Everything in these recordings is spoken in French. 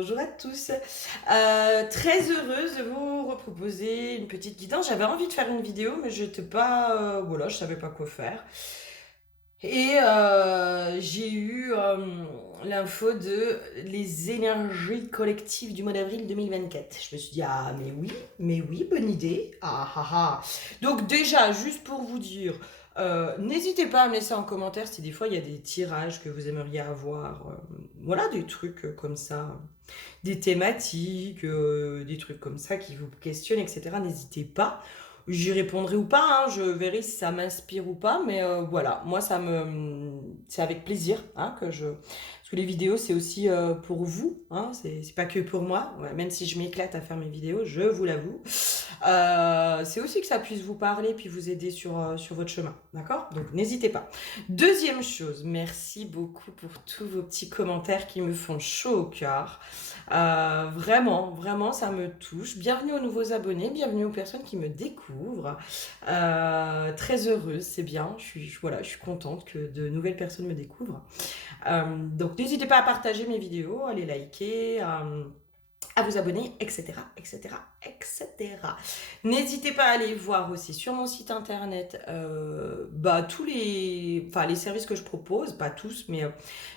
bonjour à tous. Très heureuse de vous reproposer une petite guidance. J'avais envie de faire une vidéo, mais j'étais pas, voilà, je savais pas quoi faire. Et j'ai eu l'info de les énergies collectives du mois d'avril 2024. Je me suis dit, ah, mais oui, bonne idée. Ah, ah, ah. Donc déjà, juste pour vous dire, n'hésitez pas à me laisser en commentaire si des fois il y a des tirages que vous aimeriez avoir. Voilà, des trucs comme ça, des thématiques, des trucs comme ça qui vous questionnent, etc. N'hésitez pas. J'y répondrai ou pas, hein, je verrai si ça m'inspire ou pas, mais voilà, moi c'est avec plaisir hein, que je... Parce que les vidéos, c'est aussi pour vous, hein, c'est pas que pour moi, ouais, même si je m'éclate à faire mes vidéos, je vous l'avoue. C'est aussi que ça puisse vous parler puis vous aider sur votre chemin, d'accord? Donc n'hésitez pas. Deuxième chose, merci beaucoup pour tous vos petits commentaires qui me font chaud au cœur. Vraiment, vraiment, ça me touche. Bienvenue aux nouveaux abonnés, bienvenue aux personnes qui me découvrent. Très heureuse, c'est bien. Voilà, je suis contente que de nouvelles personnes me découvrent. Donc n'hésitez pas à partager mes vidéos, à les liker, à vous abonner, etc., etc., etc. N'hésitez pas à aller voir aussi sur mon site internet tous les services que je propose, pas tous, mais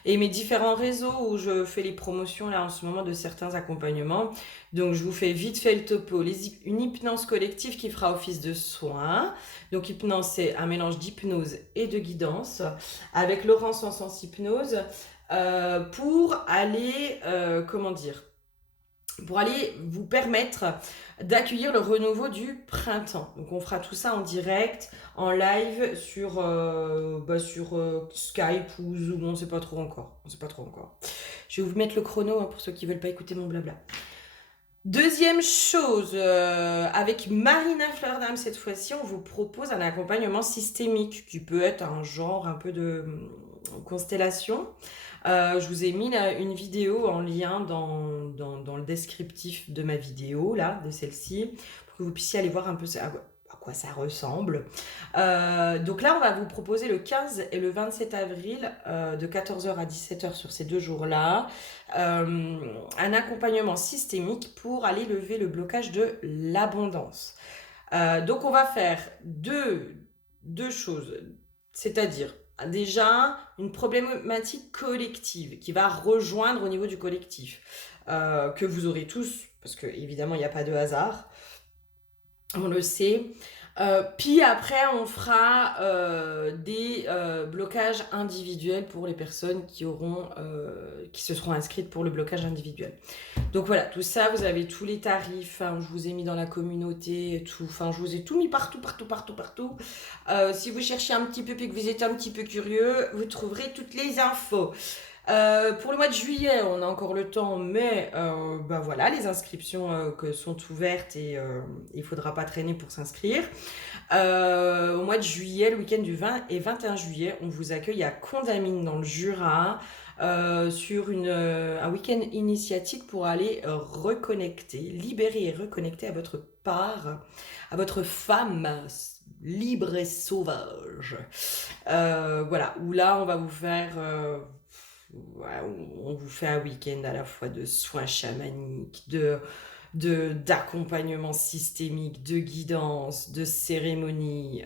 et mes différents réseaux où je fais les promotions là en ce moment de certains accompagnements. Donc je vous fais vite fait le topo. Une hypnose collective qui fera office de soin. Donc hypnose, c'est un mélange d'hypnose et de guidance avec Laurence en sens hypnose pour aller, pour aller vous permettre d'accueillir le renouveau du printemps. Donc on fera tout ça en direct, en live sur Skype ou Zoom, on ne sait pas trop encore. Je vais vous mettre le chrono hein, pour ceux qui ne veulent pas écouter mon blabla. Deuxième chose, avec Marina Fleur-Dame cette fois-ci, on vous propose un accompagnement systémique qui peut être un genre un peu de constellation. Je vous ai mis là, une vidéo en lien dans le descriptif de ma vidéo, là, de celle-ci, pour que vous puissiez aller voir un peu à quoi ça ressemble. Donc là, on va vous proposer le 15 et le 27 avril, de 14h à 17h sur ces 2 jours-là, un accompagnement systémique pour aller lever le blocage de l'abondance. Donc on va faire deux choses, c'est-à-dire déjà une problématique collective qui va rejoindre au niveau du collectif, que vous aurez tous, parce que évidemment il n'y a pas de hasard, on le sait. Puis après, on fera des blocages individuels pour les personnes qui se seront inscrites pour le blocage individuel. Donc voilà, tout ça, vous avez tous les tarifs, hein, je vous ai mis dans la communauté, tout, enfin je vous ai tout mis partout. Si vous cherchez un petit peu et que vous êtes un petit peu curieux, vous trouverez toutes les infos. Pour le mois de juillet, on a encore le temps, mais voilà, les inscriptions que sont ouvertes et il faudra pas traîner pour s'inscrire. Au mois de juillet, le week-end du 20 et 21 juillet, on vous accueille à Condamine dans le Jura sur un week-end initiatique pour aller reconnecter, libérer et reconnecter à votre part, à votre femme libre et sauvage. Voilà, où là, on va vous faire... on vous fait un week-end à la fois de soins chamaniques, d'accompagnement systémique, de guidance, de cérémonie,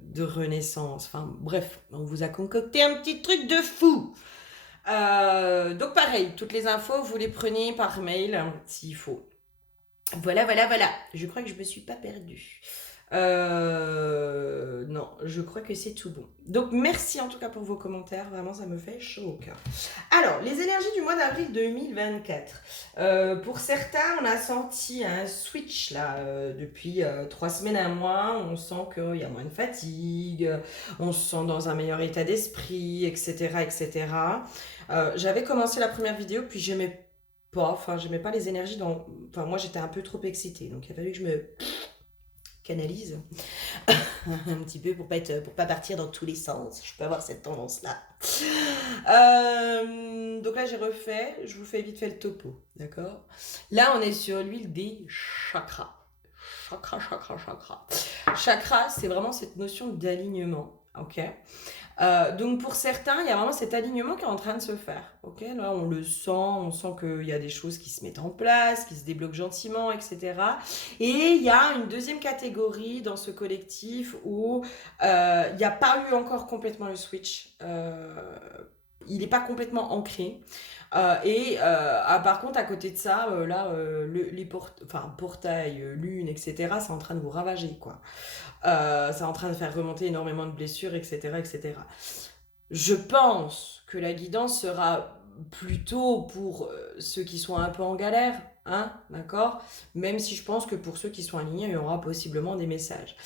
de renaissance. Enfin bref, on vous a concocté un petit truc de fou. Donc pareil, toutes les infos, vous les prenez par mail s'il faut. Voilà. Je crois que je me suis pas perdue. Non, je crois que c'est tout bon. Donc merci en tout cas pour vos commentaires, vraiment ça me fait chaud au cœur. Alors, les énergies du mois d'avril 2024. Pour certains, on a senti un switch là depuis 3 semaines à un mois. On sent qu'il y a moins de fatigue, on se sent dans un meilleur état d'esprit, etc. J'avais commencé la première vidéo, puis j'aimais pas les énergies moi j'étais un peu trop excitée, donc il a fallu que je me canalise un petit peu pour pas partir dans tous les sens. Je peux avoir cette tendance-là. Donc là, j'ai refait. Je vous fais vite fait le topo. D'accord? Là, on est sur l'huile des chakras. Chakra. Chakra, c'est vraiment cette notion d'alignement. Ok? Donc pour certains, il y a vraiment cet alignement qui est en train de se faire. Ok, là on le sent, on sent qu'il y a des choses qui se mettent en place, qui se débloquent gentiment, etc. Et il y a une deuxième catégorie dans ce collectif où il n'y a pas eu encore complètement le switch. Il n'est pas complètement ancré. Par contre, à côté de ça, là, portails, lunes, etc., c'est en train de vous ravager, quoi. C'est en train de faire remonter énormément de blessures, etc., etc. Je pense que la guidance sera plutôt pour ceux qui sont un peu en galère, hein, d'accord? Même si je pense que pour ceux qui sont alignés, il y aura possiblement des messages.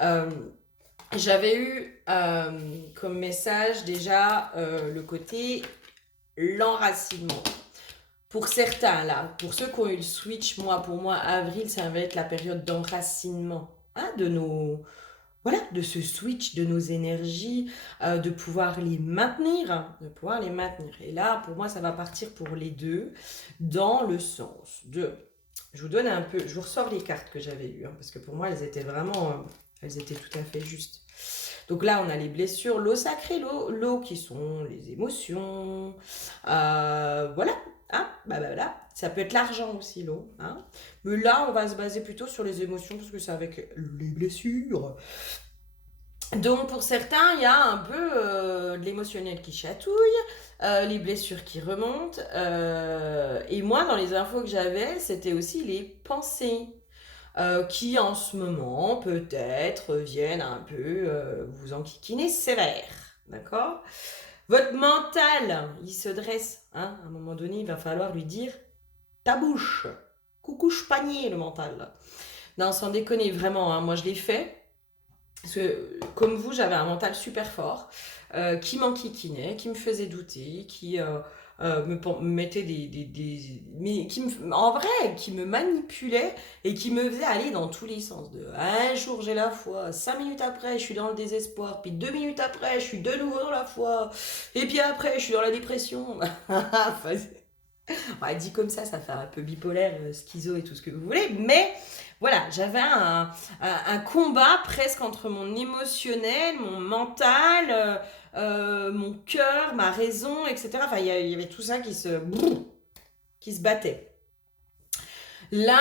Euh, J'avais eu comme message déjà le côté l'enracinement. Pour certains, là, pour ceux qui ont eu le switch, pour moi, avril, ça va être la période d'enracinement, hein, voilà, de ce switch, de nos énergies, de pouvoir les maintenir, de pouvoir les maintenir. Et là, pour moi, ça va partir pour les deux, dans le sens de, je vous donne un peu, je vous ressors les cartes que j'avais eues, hein, parce que pour moi, elles étaient vraiment, elles étaient tout à fait justes. Donc là, on a les blessures, l'eau sacrée, l'eau qui sont les émotions, voilà. Hein, voilà. Ça peut être l'argent aussi, l'eau. Hein. Mais là, on va se baser plutôt sur les émotions parce que c'est avec les blessures. Donc pour certains, il y a un peu de l'émotionnel qui chatouille, les blessures qui remontent. Et moi, dans les infos que j'avais, c'était aussi les pensées qui en ce moment peut-être viennent un peu vous enquiquiner sévère. D'accord? Votre mental, il se dresse. Hein, à un moment donné, il va falloir lui dire ta bouche. Coucou panier le mental. Non, sans déconner, vraiment, hein, moi je l'ai fait. Parce que, comme vous, j'avais un mental super fort, qui m'enquiquinait, qui me faisait douter, qui me mettait mais en vrai, qui me manipulait et qui me faisait aller dans tous les sens. Un jour, j'ai la foi, 5 minutes après, je suis dans le désespoir, puis 2 minutes après, je suis de nouveau dans la foi, et puis après, je suis dans la dépression. Enfin, dit comme ça fait un peu bipolaire, schizo et tout ce que vous voulez, mais voilà, j'avais un combat presque entre mon émotionnel, mon mental, mon cœur, ma raison, etc. Enfin, il y avait tout ça qui se battait. Là,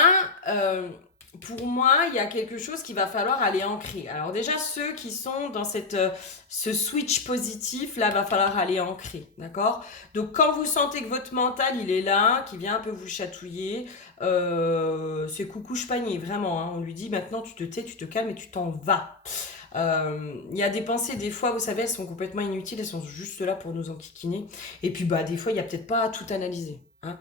pour moi, il y a quelque chose qu'il va falloir aller ancrer. Alors déjà, ceux qui sont dans ce switch positif, là, va falloir aller ancrer, d'accord? Donc quand vous sentez que votre mental, il est là, qui vient un peu vous chatouiller, c'est coucou panier, vraiment. Hein, on lui dit maintenant, tu te tais, tu te calmes et tu t'en vas. Il y a des pensées, des fois, vous savez, elles sont complètement inutiles, elles sont juste là pour nous enquiquiner. Et puis, des fois, il n'y a peut-être pas à tout analyser. Hein.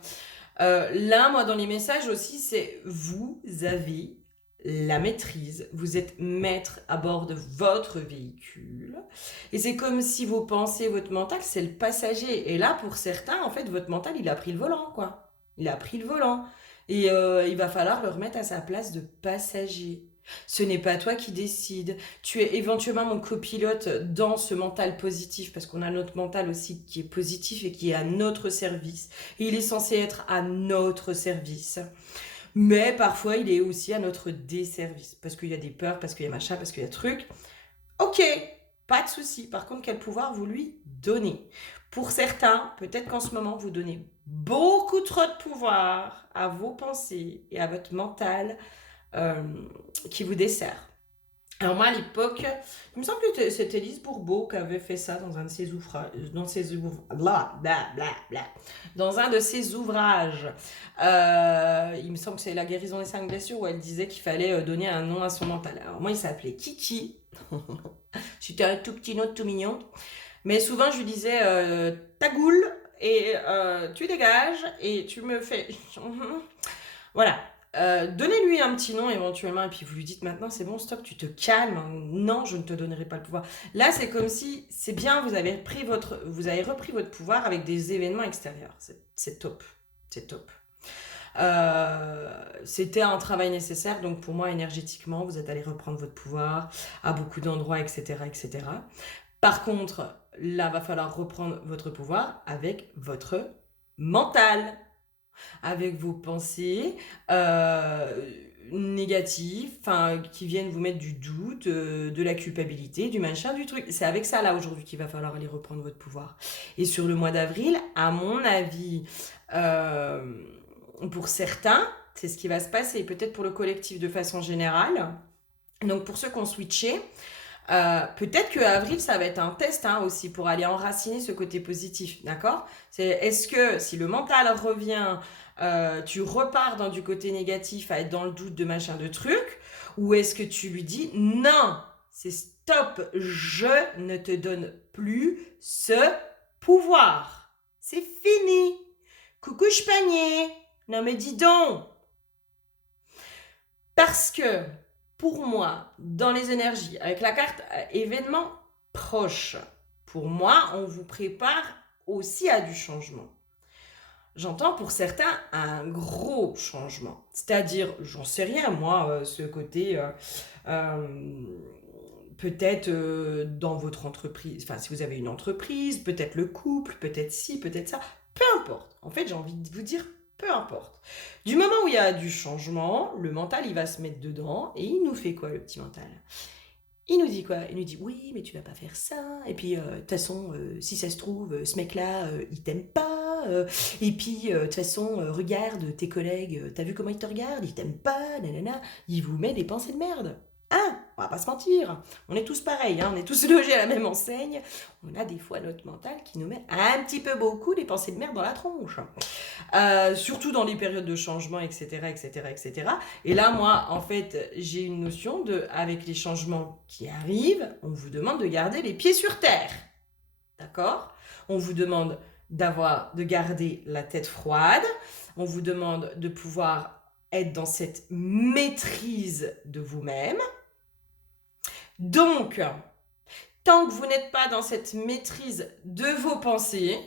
Là, moi, dans les messages aussi, c'est vous avez la maîtrise, vous êtes maître à bord de votre véhicule. Et c'est comme si vos pensées, votre mental, c'est le passager. Et là, pour certains, en fait, votre mental, il a pris le volant, quoi. Il a pris le volant. Et il va falloir le remettre à sa place de passager. Ce n'est pas toi qui décides. Tu es éventuellement mon copilote dans ce mental positif, parce qu'on a notre mental aussi qui est positif et qui est à notre service. Et il est censé être à notre service. Mais parfois, il est aussi à notre desservice. Parce qu'il y a des peurs, parce qu'il y a machin, parce qu'il y a trucs. Ok, pas de souci. Par contre, quel pouvoir vous lui donnez? Pour certains, peut-être qu'en ce moment, vous donnez beaucoup trop de pouvoir à vos pensées et à votre mental qui vous dessert. Alors moi à l'époque, il me semble que c'était Lise Bourbeau qui avait fait ça dans un de ses ouvrages, dans un de ses ouvrages. Il me semble que c'est La guérison des 5 blessures où elle disait qu'il fallait donner un nom à son mental. Alors moi il s'appelait Kiki. C'était un tout petit nom tout mignon. Mais souvent je lui disais ta goule et tu dégages et tu me fais... Voilà. Donnez-lui un petit nom éventuellement et puis vous lui dites maintenant c'est bon stop tu te calmes, non je ne te donnerai pas le pouvoir. Là c'est comme si c'est bien vous avez repris votre pouvoir avec des événements extérieurs, c'est top, c'est top. C'était un travail nécessaire donc pour moi énergétiquement vous êtes allé reprendre votre pouvoir à beaucoup d'endroits etc etc. Par contre là va falloir reprendre votre pouvoir avec votre mental, avec vos pensées. négatifs, enfin, qui viennent vous mettre du doute, de la culpabilité, du machin, du truc. C'est avec ça, là, aujourd'hui, qu'il va falloir aller reprendre votre pouvoir. Et sur le mois d'avril, à mon avis, euh, pour certains, c'est ce qui va se passer, peut-être pour le collectif de façon générale. Donc, pour ceux qui ont switché, peut-être que avril, ça va être un test hein, aussi pour aller enraciner ce côté positif, d'accord? Est-ce que si le mental revient, tu repars dans du côté négatif à être dans le doute de machin de truc, ou est-ce que tu lui dis non, c'est stop, je ne te donne plus ce pouvoir. C'est fini. Coucou panier. Non mais dis donc. Parce que pour moi, dans les énergies, avec la carte événement proche, pour moi, on vous prépare aussi à du changement. J'entends pour certains un gros changement. C'est-à-dire, j'en sais rien, moi, ce côté, euh, peut-être dans votre entreprise, enfin, si vous avez une entreprise, peut-être le couple, peut-être ci, peut-être ça, peu importe. En fait, j'ai envie de vous dire, peu importe. Du moment où il y a du changement, le mental, il va se mettre dedans et il nous fait quoi, le petit mental? Il nous dit quoi? Il nous dit oui, mais tu vas pas faire ça. Et puis, de toute façon, si ça se trouve, ce mec-là, il t'aime pas. Et puis, de toute façon, regarde tes collègues, t'as vu comment ils te regardent? Ils t'aiment pas, nanana. Il vous met des pensées de merde. Hein? On va pas se mentir. On est tous pareils, hein, on est tous logés à la même enseigne. On a des fois notre mental qui nous met un petit peu beaucoup des pensées de merde dans la tronche. Surtout dans les périodes de changement, etc., etc., etc. Et là, moi, en fait, j'ai une notion de, avec les changements qui arrivent, on vous demande de garder les pieds sur terre. D'accord? On vous demande de garder la tête froide. On vous demande de pouvoir être dans cette maîtrise de vous-même. Donc, tant que vous n'êtes pas dans cette maîtrise de vos pensées,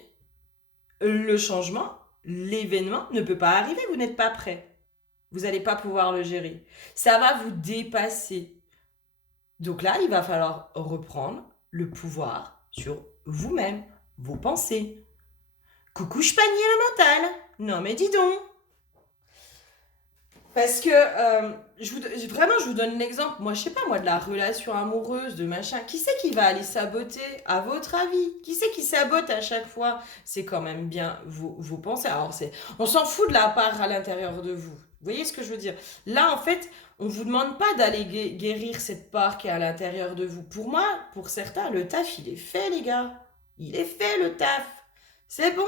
le changement, l'événement ne peut pas arriver, vous n'êtes pas prêt. Vous n'allez pas pouvoir le gérer. Ça va vous dépasser. Donc là, il va falloir reprendre le pouvoir sur vous-même, vos pensées. Coucou panier le mental. Non mais dis donc. Parce que vraiment, je vous donne l'exemple. Moi, je sais pas, moi, de la relation amoureuse, de machin. Qui c'est qui va aller saboter, à votre avis? Qui c'est qui sabote à chaque fois? C'est quand même bien vos pensées. Alors, on s'en fout de la part à l'intérieur de vous. Vous voyez ce que je veux dire? Là, en fait, on vous demande pas d'aller guérir cette part qui est à l'intérieur de vous. Pour moi, pour certains, le taf, il est fait, les gars. Il est fait, le taf. C'est bon.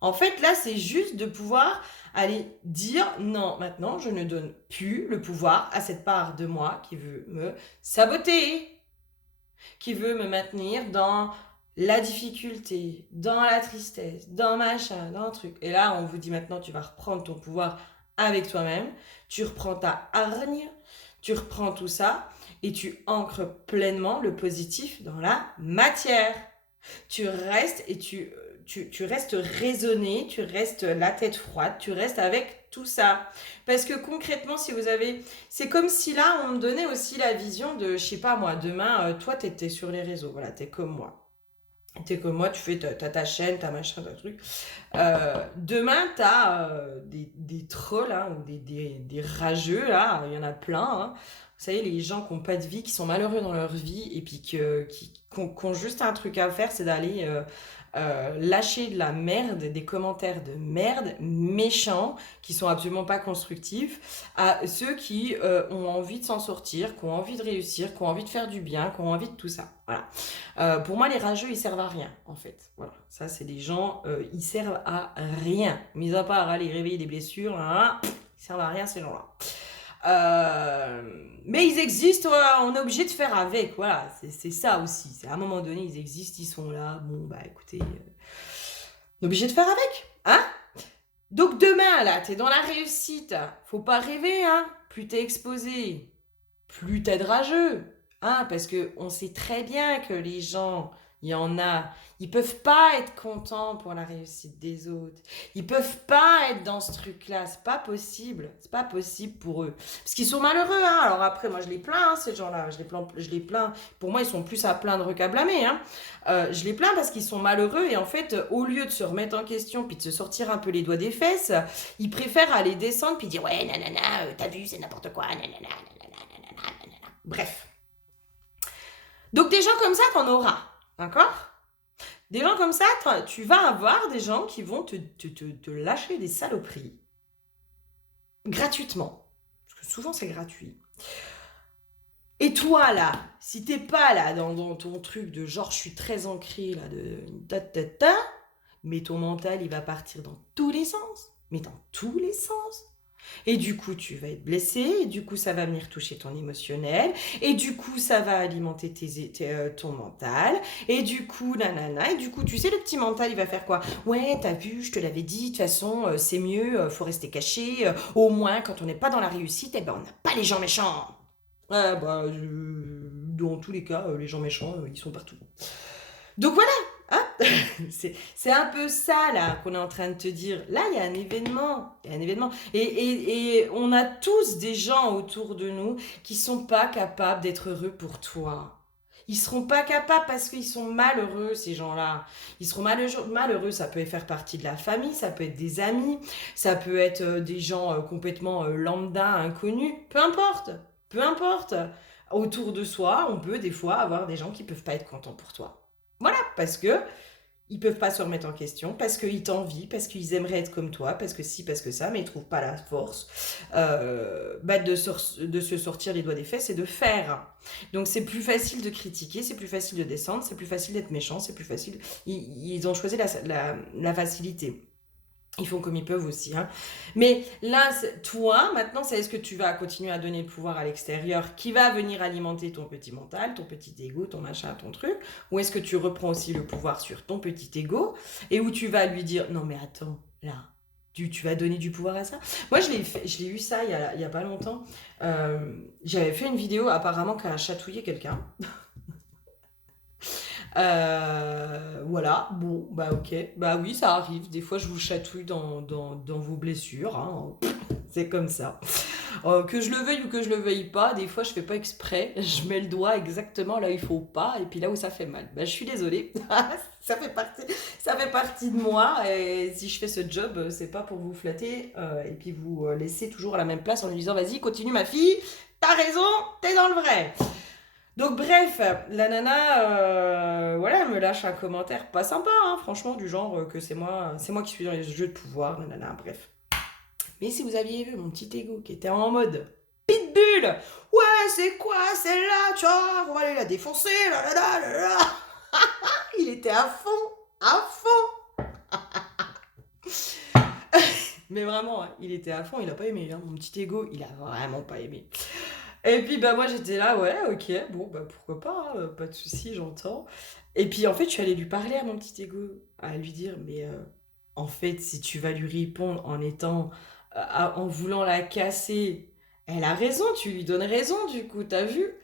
En fait, là, c'est juste de pouvoir aller dire non, maintenant je ne donne plus le pouvoir à cette part de moi qui veut me saboter, qui veut me maintenir dans la difficulté, dans la tristesse, dans machin, dans un truc. Et là, on vous dit maintenant tu vas reprendre ton pouvoir avec toi-même, tu reprends ta hargne, tu reprends tout ça et tu ancres pleinement le positif dans la matière. Tu restes et tu restes raisonné, tu restes la tête froide, tu restes avec tout ça. Parce que concrètement, si vous avez... C'est comme si là, on me donnait aussi la vision de, je sais pas moi, demain, toi, t'es sur les réseaux, voilà, t'es comme moi. T'es comme moi, tu fais ta chaîne, ta machin, ta truc. Demain, t'as des trolls, hein, ou des rageux, là, il y en a plein, hein. Vous savez, les gens qui n'ont pas de vie, qui sont malheureux dans leur vie, et puis qui ont juste un truc à faire, c'est d'aller lâcher de la merde, des commentaires de merde, méchants, qui sont absolument pas constructifs, à ceux qui ont envie de s'en sortir, qui ont envie de réussir, qui ont envie de faire du bien, qui ont envie de tout ça. Voilà. Pour moi, les rageux, ils servent à rien, en fait. Voilà. Ça, c'est des gens, ils servent à rien. Mis à part aller réveiller des blessures, hein, ils servent à rien, ces gens-là. Mais ils existent, voilà, on est obligé de faire avec, voilà, c'est ça aussi. C'est à un moment donné, ils existent, ils sont là. Bon, bah écoutez, on est obligé de faire avec, hein? Donc demain, là, t'es dans la réussite. Faut pas rêver, hein? Plus t'es exposé, plus t'es de rageux, hein? Parce que on sait très bien que les gens Il y en a, ils peuvent pas être contents pour la réussite des autres. Ils peuvent pas être dans ce truc-là. C'est pas possible. C'est pas possible pour eux. Parce qu'ils sont malheureux, hein. Alors après, moi, je les plains, hein, ces gens-là. Je les plains. Pour moi, ils sont plus à plaindre qu'à blâmer, hein. Je les plains parce qu'ils sont malheureux et en fait, au lieu de se remettre en question puis de se sortir un peu les doigts des fesses, ils préfèrent aller descendre puis dire ouais, nanana, t'as vu, c'est n'importe quoi, nanana, nanana, nanana, nanana. Bref. Donc des gens comme ça, t'en auras. D'accord? Des gens comme ça, tu vas avoir des gens qui vont te lâcher des saloperies gratuitement. Parce que souvent, c'est gratuit. Et toi, là, si t'es pas là dans ton truc de genre, je suis très ancré, là, de ta, mais ton mental, il va partir dans tous les sens. Mais dans tous les sens. Et du coup, tu vas être blessé, et du coup, ça va venir toucher ton émotionnel, et du coup, ça va alimenter ton mental, et du coup, nanana, et du coup, tu sais, le petit mental, il va faire quoi? Ouais, t'as vu, je te l'avais dit, de toute façon, c'est mieux, faut rester caché, au moins, quand on n'est pas dans la réussite, eh ben, on n'a pas les gens méchants. Dans tous les cas, les gens méchants, ils sont partout. Donc voilà, hein. C'est un peu ça là qu'on est en train de te dire. Là, il y a un événement. Il y a un événement. Et on a tous des gens autour de nous qui sont pas capables d'être heureux pour toi. Ils seront pas capables parce qu'ils sont malheureux, ces gens-là. Ils seront malheureux, ça peut faire partie de la famille, ça peut être des amis, ça peut être des gens complètement lambda, inconnus. Peu importe. Peu importe. Autour de soi, on peut des fois avoir des gens qui peuvent pas être contents pour toi. Voilà, parce que ils peuvent pas se remettre en question, parce qu'ils t'envient, parce qu'ils aimeraient être comme toi, parce que si, parce que ça, mais ils trouvent pas la force de se sortir les doigts des fesses et de faire. Donc c'est plus facile de critiquer, c'est plus facile de descendre, c'est plus facile d'être méchant, c'est plus facile. Ils ont choisi la facilité. Ils font comme ils peuvent aussi, hein. Mais là, toi, maintenant, c'est est-ce que tu vas continuer à donner le pouvoir à l'extérieur qui va venir alimenter ton petit mental, ton petit ego, ton machin, ton truc, ou est-ce que tu reprends aussi le pouvoir sur ton petit ego et où tu vas lui dire non mais attends, là, tu vas donner du pouvoir à ça. Moi, je l'ai eu ça il y a pas longtemps. J'avais fait une vidéo apparemment qui a chatouillé quelqu'un. Voilà, bon, bah ok, bah oui, ça arrive. Des fois, je vous chatouille dans vos blessures, hein. C'est comme ça. Que je le veuille ou que je le veuille pas, des fois, je fais pas exprès. Je mets le doigt exactement là où il faut pas, et puis là où ça fait mal. Bah, je suis désolée. Ça fait partie de moi. Et si je fais ce job, c'est pas pour vous flatter et puis vous laisser toujours à la même place en lui disant, vas-y, continue ma fille, t'as raison, t'es dans le vrai. Donc bref, la nana, voilà, elle me lâche un commentaire pas sympa, hein, franchement, du genre que c'est moi qui suis dans les jeux de pouvoir, nanana, bref. Mais si vous aviez vu mon petit ego qui était en mode pitbull, ouais, c'est quoi celle-là, tu vois, on va aller la défoncer, là là là là là. Il était à fond, à fond. Mais vraiment, hein, il était à fond, il a pas aimé, hein, mon petit ego, il a vraiment pas aimé. Et puis bah moi j'étais là, ouais, ok, bon bah pourquoi pas, hein, pas de souci, j'entends. Et puis en fait je suis allée lui parler à mon petit ego, à lui dire, mais en fait si tu vas lui répondre en étant, en voulant la casser, elle a raison, tu lui donnes raison du coup, t'as vu?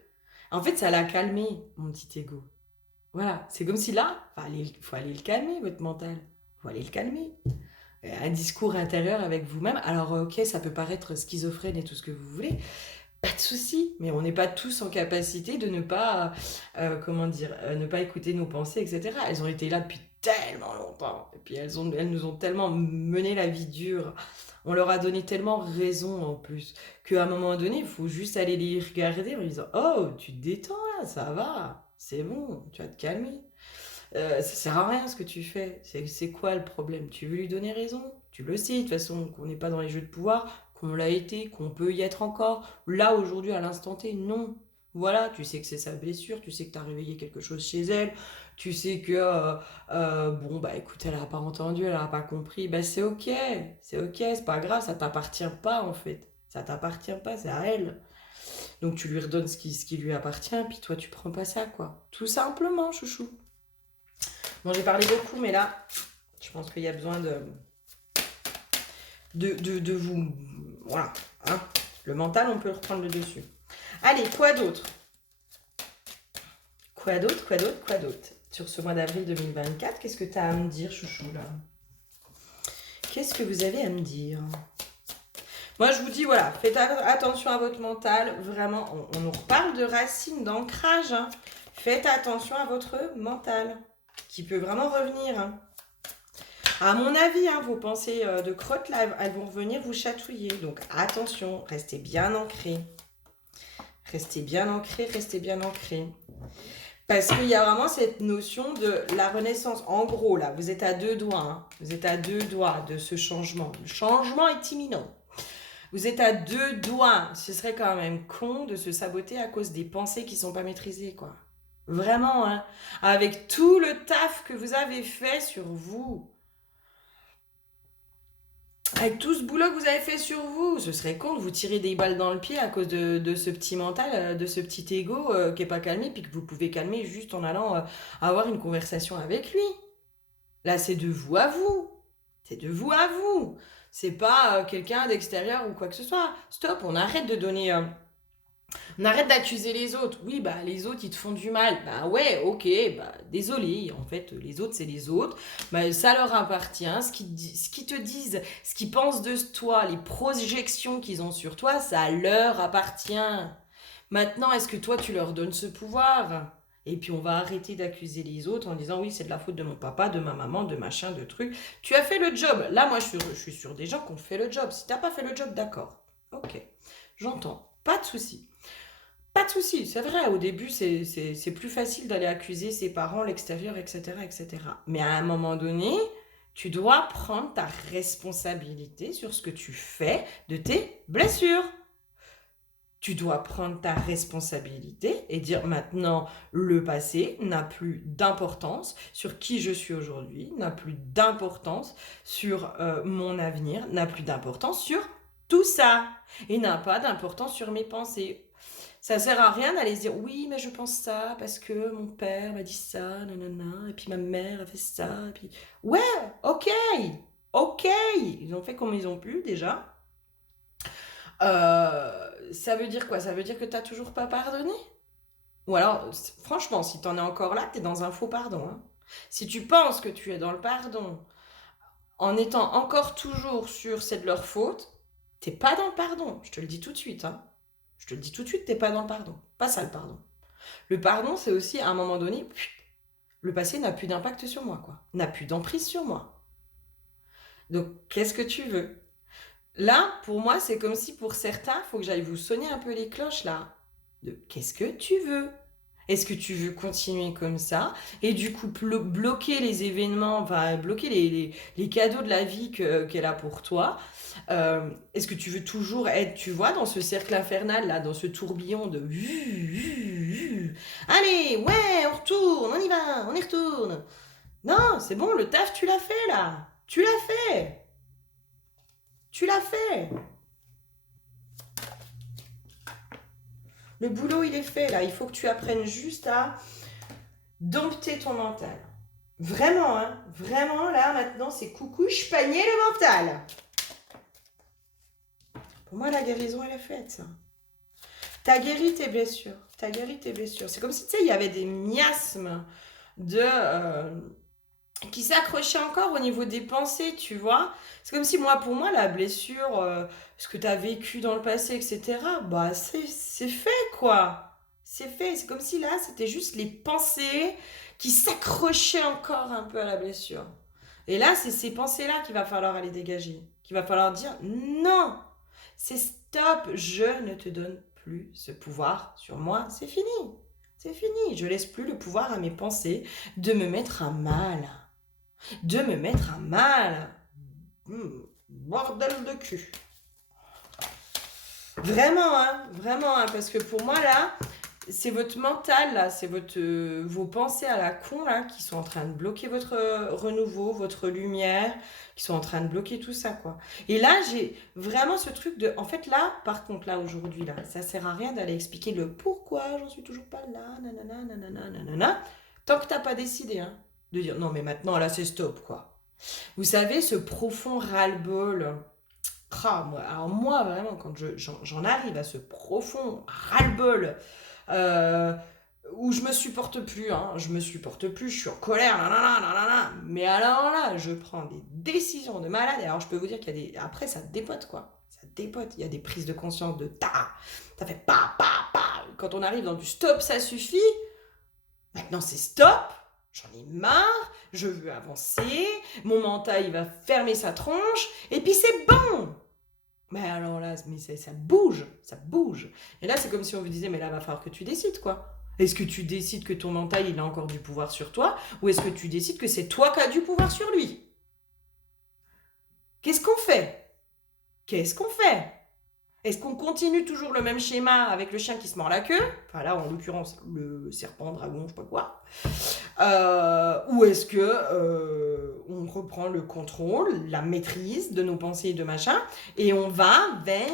En fait ça l'a calmé, mon petit ego. Voilà, c'est comme si là, faut aller le calmer, votre mental. Faut aller le calmer. Un discours intérieur avec vous-même. Alors ok, ça peut paraître schizophrène et tout ce que vous voulez, pas de souci, mais on n'est pas tous en capacité de ne pas, comment dire, ne pas écouter nos pensées, etc. Elles ont été là depuis tellement longtemps, et puis elles nous ont tellement mené la vie dure, on leur a donné tellement raison en plus, qu'à un moment donné, il faut juste aller les regarder en disant, oh, tu te détends là, ça va, c'est bon, tu vas te calmer. Ça sert à rien ce que tu fais. C'est quoi le problème? Tu veux lui donner raison? Tu le sais de toute façon qu'on n'est pas dans les jeux de pouvoir, qu'on l'a été, qu'on peut y être encore. Là aujourd'hui à l'instant T, non. Voilà, tu sais que c'est sa blessure, tu sais que tu as réveillé quelque chose chez elle, tu sais que bon bah écoute, elle a pas entendu, elle a pas compris, bah c'est ok, c'est pas grave, ça t'appartient pas en fait. Ça t'appartient pas, c'est à elle. Donc tu lui redonnes ce qui lui appartient, puis toi tu prends pas ça quoi. Tout simplement, chouchou. Bon, j'ai parlé beaucoup, mais là, je pense qu'il y a besoin de vous... Voilà. Hein. Le mental, on peut reprendre le dessus. Allez, quoi d'autre? Quoi d'autre? sur ce mois d'avril 2024. Qu'est-ce que tu as à me dire, chouchou, là? Qu'est-ce que vous avez à me dire? Moi, je vous dis, voilà, faites attention à votre mental. Vraiment, on nous reparle de racines, d'ancrage. Hein. Faites attention à votre mental, qui peut vraiment revenir. Hein. À mon avis, hein, vos pensées de crotte, là, elles vont revenir vous chatouiller. Donc, attention, restez bien ancrés. Restez bien ancrés, restez bien ancrés. Parce qu'il y a vraiment cette notion de la renaissance. En gros, là, vous êtes à 2 doigts. Hein. Vous êtes à 2 doigts de ce changement. Le changement est imminent. Vous êtes à 2 doigts. Ce serait quand même con de se saboter à cause des pensées qui ne sont pas maîtrisées, quoi. Vraiment, hein. Avec tout le taf que vous avez fait sur vous. Avec tout ce boulot que vous avez fait sur vous, ce serait con de vous tirer des balles dans le pied à cause de ce petit mental, de ce petit ego qui n'est pas calmé, puis que vous pouvez calmer juste en allant avoir une conversation avec lui. Là, c'est de vous à vous. C'est de vous à vous. C'est pas quelqu'un d'extérieur ou quoi que ce soit. Stop, on arrête de donner... on arrête d'accuser les autres. Oui, bah les autres, ils te font du mal. Bah ouais, ok, bah désolé. En fait, les autres, c'est les autres. Bah, ça leur appartient. Ce qu'ils te disent, ce qu'ils pensent de toi, les projections qu'ils ont sur toi, ça leur appartient. Maintenant, est-ce que toi, tu leur donnes ce pouvoir ? Et puis, on va arrêter d'accuser les autres en disant, oui, c'est de la faute de mon papa, de ma maman, de machin, de trucs. Tu as fait le job. Là, moi, je suis sur des gens qui ont fait le job. Si tu n'as pas fait le job, d'accord. Ok, j'entends. Pas de souci. Pas de souci, c'est vrai, au début, c'est plus facile d'aller accuser ses parents, l'extérieur, etc., etc. Mais à un moment donné, tu dois prendre ta responsabilité sur ce que tu fais de tes blessures. Tu dois prendre ta responsabilité et dire maintenant, le passé n'a plus d'importance sur qui je suis aujourd'hui, n'a plus d'importance sur mon avenir, n'a plus d'importance sur tout ça et n'a pas d'importance sur mes pensées. Ça sert à rien d'aller se dire oui, mais je pense ça parce que mon père m'a dit ça, nanana, et puis ma mère a fait ça, et puis ouais, ok, ok, ils ont fait comme ils ont pu déjà. Ça veut dire quoi? Ça veut dire que t'as toujours pas pardonné? Ou alors, franchement, si t'en es encore là, t'es dans un faux pardon. Hein. Si tu penses que tu es dans le pardon en étant encore toujours sur c'est de leur faute, t'es pas dans le pardon. Je te le dis tout de suite. Hein. Je te le dis tout de suite, t'es pas dans le pardon. Pas ça le pardon. Le pardon, c'est aussi à un moment donné, le passé n'a plus d'impact sur moi, quoi. N'a plus d'emprise sur moi. Donc, qu'est-ce que tu veux? Là, pour moi, c'est comme si pour certains, il faut que j'aille vous sonner un peu les cloches, là. De qu'est-ce que tu veux? Est-ce que tu veux continuer comme ça et du coup bloquer les événements, enfin bloquer les cadeaux de la vie qu'elle a pour toi? Est-ce que tu veux toujours être, tu vois, dans ce cercle infernal, là, dans ce tourbillon de... Allez, ouais, on retourne, on y va, on y retourne. Non, c'est bon, le taf, tu l'as fait, là. Tu l'as fait. Tu l'as fait. Le boulot, il est fait, là. Il faut que tu apprennes juste à dompter ton mental. Vraiment, hein. Vraiment, là, maintenant, c'est coucouche, panier le mental. Pour moi, la guérison, elle est faite, ça. T'as guéri tes blessures. T'as guéri tes blessures. C'est comme si, tu sais, il y avait des miasmes qui s'accrochaient encore au niveau des pensées, tu vois. C'est comme si, pour moi, la blessure, ce que tu as vécu dans le passé, etc., bah, c'est fait, quoi. C'est fait. C'est comme si, là, c'était juste les pensées qui s'accrochaient encore un peu à la blessure. Et là, c'est ces pensées-là qu'il va falloir aller dégager. Qu'il va falloir dire, non, c'est stop, je ne te donne plus ce pouvoir sur moi. C'est fini. C'est fini. Je laisse plus le pouvoir à mes pensées de me mettre à mal. De me mettre à mal. Bordel de cul. Vraiment, hein, parce que pour moi, là, c'est votre mental, là, c'est vos pensées à la con, là, qui sont en train de bloquer votre renouveau, votre lumière, qui sont en train de bloquer tout ça, quoi. Et là, j'ai vraiment ce truc de... En fait, là, par contre, là, aujourd'hui, là, ça sert à rien d'aller expliquer le pourquoi j'en suis toujours pas là, nanana, nanana, nanana, tant que t'as pas décidé, hein, de dire, non, mais maintenant, là, c'est stop, quoi. Vous savez, ce profond ras-le-bol... alors vraiment, quand j'en arrive à ce profond ras-le-bol Où je me supporte plus, hein, je me supporte plus, je suis en colère, nanana, nanana. Mais alors là, je prends des décisions de malade. Et alors je peux vous dire qu'il y a des... Après, ça dépote, quoi. Ça dépote. Il y a des prises de conscience de ta. Ça fait pa. Quand on arrive dans du stop, ça suffit. Maintenant, c'est stop. J'en ai marre. Je veux avancer. Mon mental, il va fermer sa tronche. Et puis c'est bon. Mais alors là, mais ça bouge, ça bouge. Et là, c'est comme si on vous disait, mais là, va falloir que tu décides, quoi. Est-ce que tu décides que ton mental, il a encore du pouvoir sur toi, ou est-ce que tu décides que c'est toi qui as du pouvoir sur lui? Qu'est-ce qu'on fait? Qu'est-ce qu'on fait? Est-ce qu'on continue toujours le même schéma avec le chien qui se mord la queue? Enfin là, en l'occurrence, le serpent, dragon, je sais pas quoi. Ou est-ce que on reprend le contrôle, la maîtrise de nos pensées et de machin, et on va vers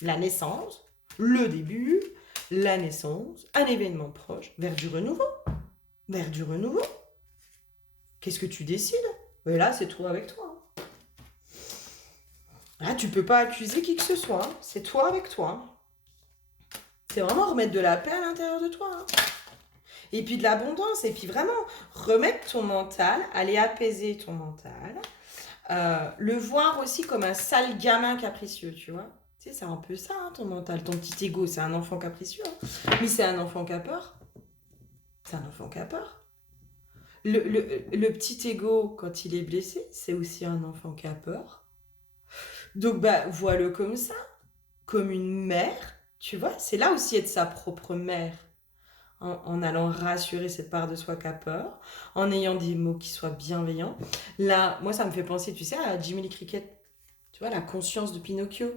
la naissance, le début, la naissance, un événement proche, vers du renouveau. Vers du renouveau. Qu'est-ce que tu décides? Et là, c'est toi avec toi. Là, tu peux pas accuser qui que ce soit. C'est toi avec toi. C'est vraiment remettre de la paix à l'intérieur de toi. Et puis de l'abondance. Et puis vraiment remettre ton mental, aller apaiser ton mental. Le voir aussi comme un sale gamin capricieux, tu vois. Tu sais, c'est un peu ça, hein, ton mental. Ton petit ego, c'est un enfant capricieux. Hein. Mais c'est un enfant qui a peur. C'est un enfant qui a peur. Le petit ego, quand il est blessé, c'est aussi un enfant qui a peur. Donc, bah, vois-le comme ça. Comme une mère, tu vois. C'est là aussi être sa propre mère. En allant rassurer cette part de soi qui a peur, en ayant des mots qui soient bienveillants. Là, moi, ça me fait penser, tu sais, à Jiminy Cricket. Tu vois, la conscience de Pinocchio,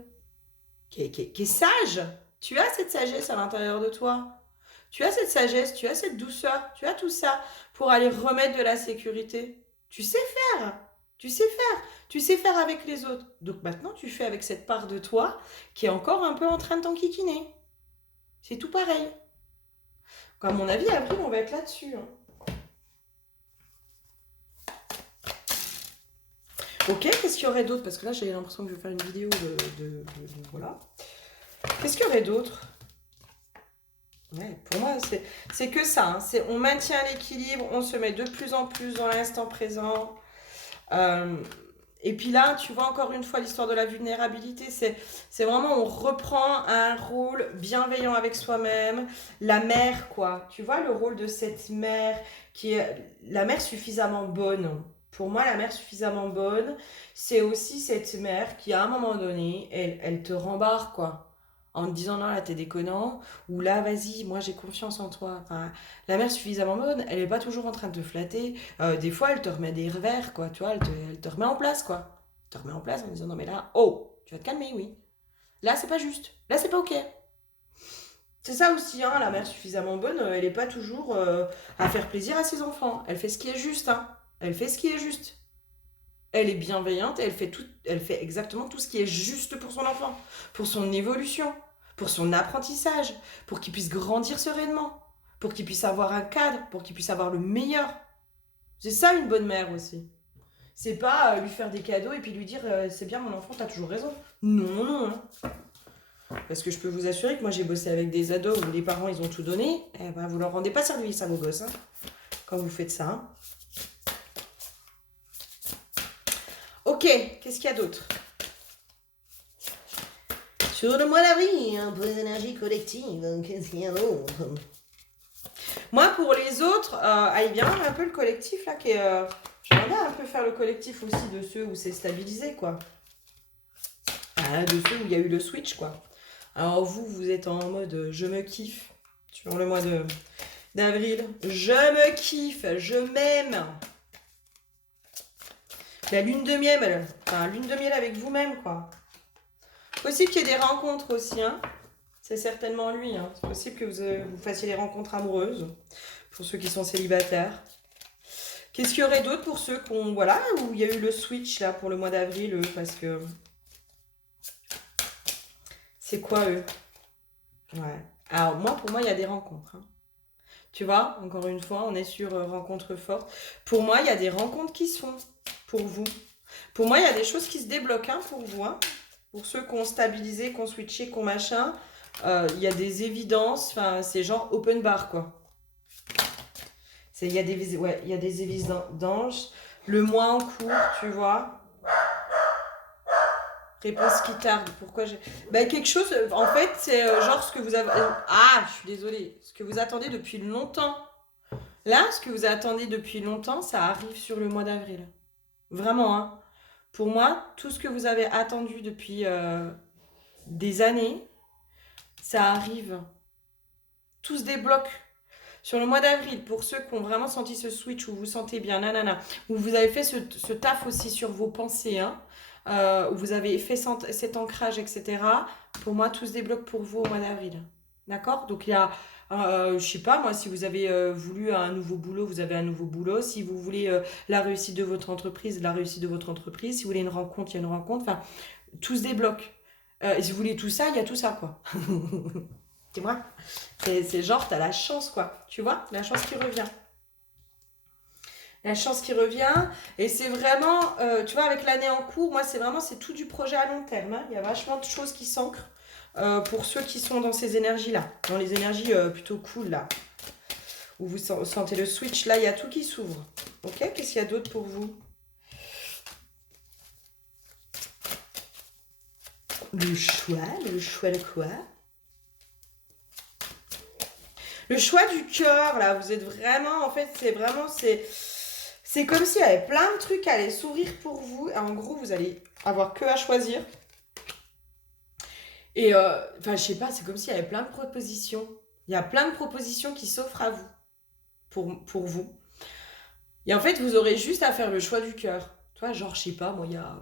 qui est sage. Tu as cette sagesse à l'intérieur de toi. Tu as cette sagesse, tu as cette douceur, tu as tout ça pour aller remettre de la sécurité. Tu sais faire. Tu sais faire. Tu sais faire avec les autres. Donc maintenant, tu fais avec cette part de toi qui est encore un peu en train de t'enquiquiner. C'est tout pareil. À mon avis, Avril, on va être là-dessus. Hein. Ok, qu'est-ce qu'il y aurait d'autre? Parce que là, j'ai l'impression que je vais faire une vidéo voilà. Qu'est-ce qu'il y aurait d'autre? Ouais, pour moi, c'est que ça. Hein. On maintient l'équilibre, on se met de plus en plus dans l'instant présent. Et puis là, tu vois encore une fois l'histoire de la vulnérabilité, c'est vraiment on reprend un rôle bienveillant avec soi-même, la mère quoi, tu vois le rôle de cette mère qui est la mère suffisamment bonne. Pour moi, la mère suffisamment bonne, c'est aussi cette mère qui à un moment donné, elle te rembarre quoi. En te disant non là t'es déconnant ou là vas-y moi j'ai confiance en toi. Enfin, la mère suffisamment bonne elle est pas toujours en train de te flatter. Des fois, elle te remet des revers, quoi, tu vois, elle te remet en place, quoi. Elle te remet en place en disant, non mais là, oh, tu vas te calmer, oui. Là, c'est pas juste. Là, c'est pas ok. C'est ça aussi, hein, la mère suffisamment bonne, elle est pas toujours à faire plaisir à ses enfants. Elle fait ce qui est juste, hein. Elle fait ce qui est juste. Elle est bienveillante et elle fait exactement tout ce qui est juste pour son enfant, pour son évolution, pour son apprentissage, pour qu'il puisse grandir sereinement, pour qu'il puisse avoir un cadre, pour qu'il puisse avoir le meilleur. C'est ça une bonne mère aussi. C'est pas lui faire des cadeaux et puis lui dire c'est bien mon enfant, t'as toujours raison. Non, non, non. Parce que je peux vous assurer que moi j'ai bossé avec des ados où les parents ils ont tout donné, eh ben vous leur rendez pas service à vos gosses hein, quand vous faites ça. Hein. Ok, qu'est-ce qu'il y a d'autre? Sur le mois d'avril, un peu d'énergie collective, qu'est-ce qu'il y a d'autre? Moi pour les autres, il vient un peu le collectif là qui est. J'aimerais bien un peu faire le collectif aussi de ceux où c'est stabilisé, quoi. De ceux où il y a eu le switch, quoi. Alors vous êtes en mode je me kiffe sur le mois d'avril. Je me kiffe, je m'aime. La lune de miel, enfin lune de miel avec vous-même, quoi. Possible qu'il y ait des rencontres aussi, hein. C'est certainement lui, hein. C'est possible que vous fassiez des rencontres amoureuses pour ceux qui sont célibataires. Qu'est-ce qu'il y aurait d'autre pour ceux voilà, où il y a eu le switch là pour le mois d'avril, parce que c'est quoi eux? Ouais. Alors pour moi, il y a des rencontres. Hein. Tu vois, encore une fois, on est sur rencontres fortes. Pour moi, il y a des rencontres qui se font pour vous. Pour moi, il y a des choses qui se débloquent hein, pour vous. Hein. Pour ceux qui ont stabilisé, qui ont switché, qui ont machin. Il y a des évidences, enfin, c'est genre open bar, quoi. Il y a des évidences. Le mois en cours, tu vois. Réponse qui tarde. Pourquoi j'ai... Bah, quelque chose, en fait, c'est genre ce que vous avez... Ah, je suis désolée. Ce que vous attendez depuis longtemps. Là, ce que vous attendez depuis longtemps, ça arrive sur le mois d'avril. Vraiment, hein. Pour moi, tout ce que vous avez attendu depuis des années, ça arrive. Tout se débloque. Sur le mois d'avril, pour ceux qui ont vraiment senti ce switch, où vous vous sentez bien, nanana, où vous avez fait ce taf aussi sur vos pensées, hein, où vous avez fait cet ancrage, etc., pour moi, tout se débloque pour vous au mois d'avril. D'accord? Donc, il y a, je sais pas, moi, si vous avez voulu un nouveau boulot, vous avez un nouveau boulot. Si vous voulez la réussite de votre entreprise, la réussite de votre entreprise. Si vous voulez une rencontre, il y a une rencontre. Enfin, tout se débloque. Et si vous voulez tout ça, il y a tout ça, quoi. Tu vois, c'est genre, t'as la chance, quoi. Tu vois, la chance qui revient. La chance qui revient. Et c'est vraiment, tu vois, avec l'année en cours, moi, c'est tout du projet à long terme, hein. Il y a vachement de choses qui s'ancrent pour ceux qui sont dans ces énergies-là. Dans les énergies plutôt cool, là. Où vous sentez le switch. Là, il y a tout qui s'ouvre. Ok? Qu'est-ce qu'il y a d'autre pour vous? Le choix de quoi? Le choix du cœur, là, vous êtes vraiment, en fait, c'est comme s'il y avait plein de trucs à aller s'ouvrir pour vous. Et en gros, vous allez avoir que à choisir. Et, enfin, je sais pas, c'est comme s'il y avait plein de propositions. Il y a plein de propositions qui s'offrent à vous, pour vous. Et en fait, vous aurez juste à faire le choix du cœur. Tu vois, genre, je sais pas, moi, il y a...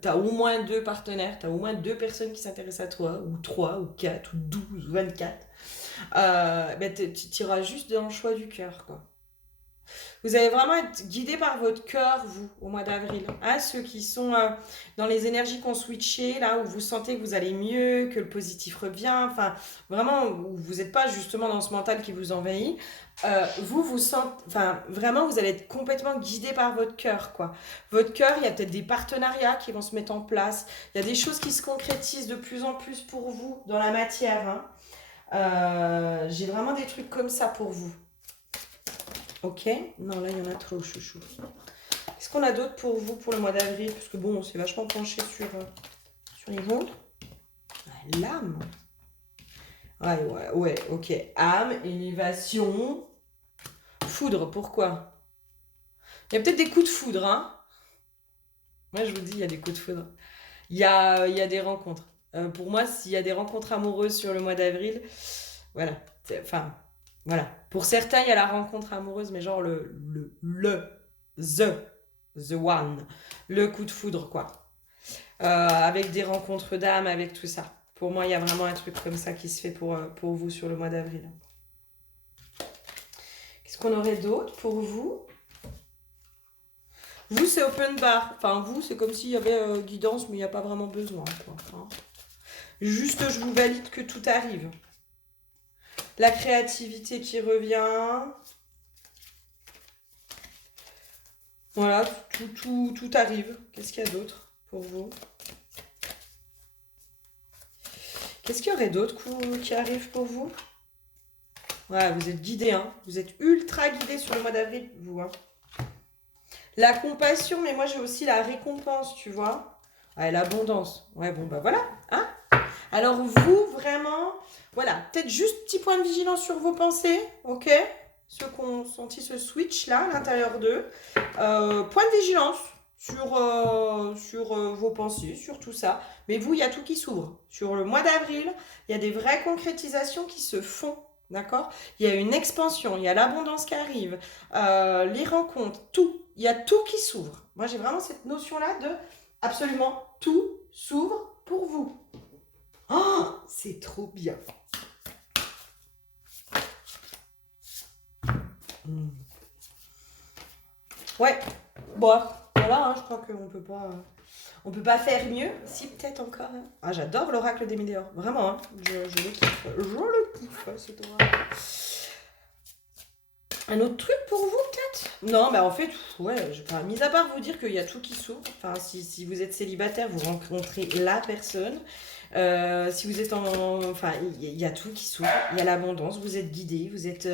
T'as au moins 2 partenaires, t'as au moins 2 personnes qui s'intéressent à toi, ou 3, ou 4, ou 12, ou 24. Ben tu iras juste dans le choix du cœur, quoi. Vous allez vraiment être guidé par votre cœur, vous, au mois d'avril. Hein, ceux qui sont dans les énergies qu'on switché, là, où vous sentez que vous allez mieux, que le positif revient, enfin, vraiment, où vous n'êtes pas justement dans ce mental qui vous envahit, vous sentez, enfin, vraiment, vous allez être complètement guidé par votre cœur, quoi. Votre cœur, il y a peut-être des partenariats qui vont se mettre en place, il y a des choses qui se concrétisent de plus en plus pour vous dans la matière, hein. J'ai vraiment des trucs comme ça pour vous. Ok? Non, là, il y en a trop, chouchou. Qu'est-ce qu'on a d'autre pour vous pour le mois d'avril? Parce que bon, on s'est vachement penché sur les vôtres. L'âme. Ouais, ok. Âme, élévation, foudre, pourquoi? Il y a peut-être des coups de foudre, hein? Moi, je vous dis, il y a des coups de foudre. Il y a des rencontres. Pour moi, s'il y a des rencontres amoureuses sur le mois d'avril, voilà. Enfin, voilà. Pour certains, il y a la rencontre amoureuse, mais genre the one, le coup de foudre, quoi. Avec des rencontres d'âme, avec tout ça. Pour moi, il y a vraiment un truc comme ça qui se fait pour vous sur le mois d'avril. Qu'est-ce qu'on aurait d'autre pour vous? Vous, c'est open bar. Enfin, vous, c'est comme s'il y avait guidance, mais il n'y a pas vraiment besoin, quoi. Hein. Juste, je vous valide que tout arrive. La créativité qui revient. Voilà, tout arrive. Qu'est-ce qu'il y a d'autre pour vous? Qu'est-ce qu'il y aurait d'autre qui arrive pour vous? Ouais, vous êtes guidé, hein. Vous êtes ultra guidé sur le mois d'avril, vous, hein. La compassion, mais moi j'ai aussi la récompense, tu vois. Ouais, l'abondance. Ouais, bon, bah voilà, hein. Alors vous, vraiment, voilà, peut-être juste petit point de vigilance sur vos pensées, ok? Ceux qui ont senti ce switch là, à l'intérieur d'eux. Point de vigilance sur vos pensées, sur tout ça. Mais vous, il y a tout qui s'ouvre. Sur le mois d'avril, il y a des vraies concrétisations qui se font, d'accord? Il y a une expansion, il y a l'abondance qui arrive, les rencontres, tout. Il y a tout qui s'ouvre. Moi, j'ai vraiment cette notion-là de absolument tout s'ouvre pour vous. Oh, c'est trop bien. Ouais, bon, voilà, hein, je crois qu'on peut pas faire mieux. Si, peut-être encore. Hein. Ah, j'adore l'oracle des météores, vraiment. Hein. Je le kiffe. Je le kiffe, cet oracle. Un autre truc pour vous, peut-être? Non, mais en fait, ouais, mis à part vous dire qu'il y a tout qui s'ouvre. Enfin, si vous êtes célibataire, vous rencontrez la personne. Si vous êtes enfin, il y a tout qui s'ouvre, il y a l'abondance, vous êtes guidé, vous êtes...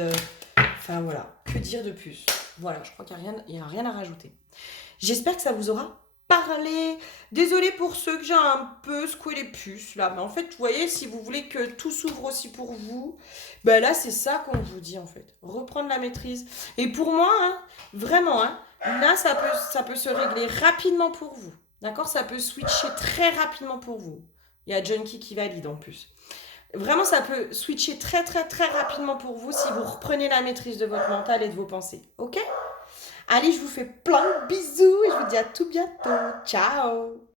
Enfin voilà, que dire de plus? Voilà, je crois qu'il n'y a rien à rajouter. J'espère que ça vous aura parlé. Désolée pour ceux que j'ai un peu secoué les puces là, mais en fait, vous voyez, si vous voulez que tout s'ouvre aussi pour vous, ben là, c'est ça qu'on vous dit en fait. Reprendre la maîtrise. Et pour moi, hein, vraiment, hein, là, ça peut se régler rapidement pour vous. D'accord? Ça peut switcher très rapidement pour vous. Il y a Junkie qui valide en plus. Vraiment, ça peut switcher très très très rapidement pour vous si vous reprenez la maîtrise de votre mental et de vos pensées. Ok? Allez, je vous fais plein de bisous et je vous dis à tout bientôt. Ciao!